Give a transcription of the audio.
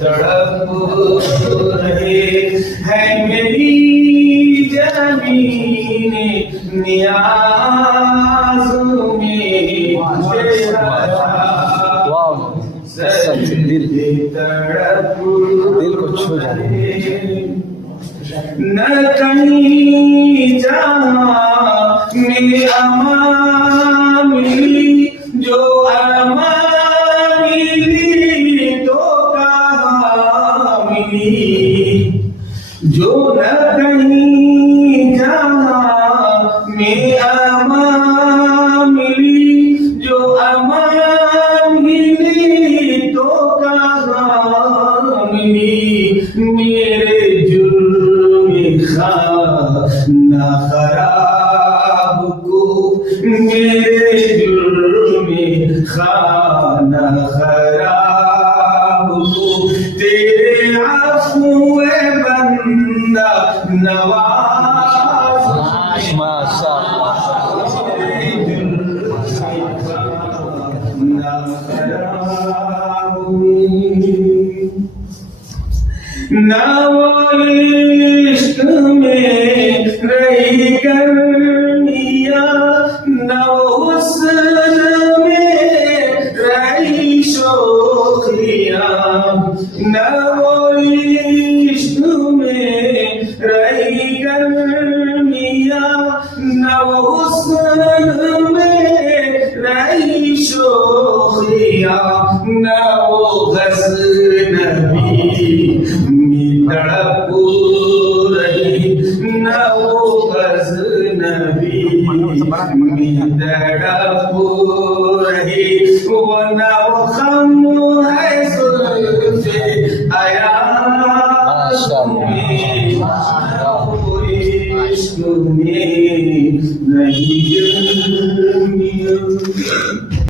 تڑپ رہے ہے میری زمین نیاز میں دل کو چھو جانے نہ کہیں جہاں میں امان ملی جو امان ملی تو کہاں ملی جو نہ کہیں جہاں میں امان ملی جو امان ملی تو کہاں ملی میرے خانہ خراب کو میرے جرم خانہ خراب کو تیرے عفو بندہ نواز نہ وہ عشق میں رہی گرمیا نہ وہ حسن میں رہی شوخیا نہ وہ عشق میں رہی گرمیا نہ وہ حسن میں رہی شوخیا نہ وہ غزنبی تڑپ رہی نہ وہ غزنبی تڑپ رہی وہ نہ وہ خم ہے زلف ایاز میں عشق میں نہیں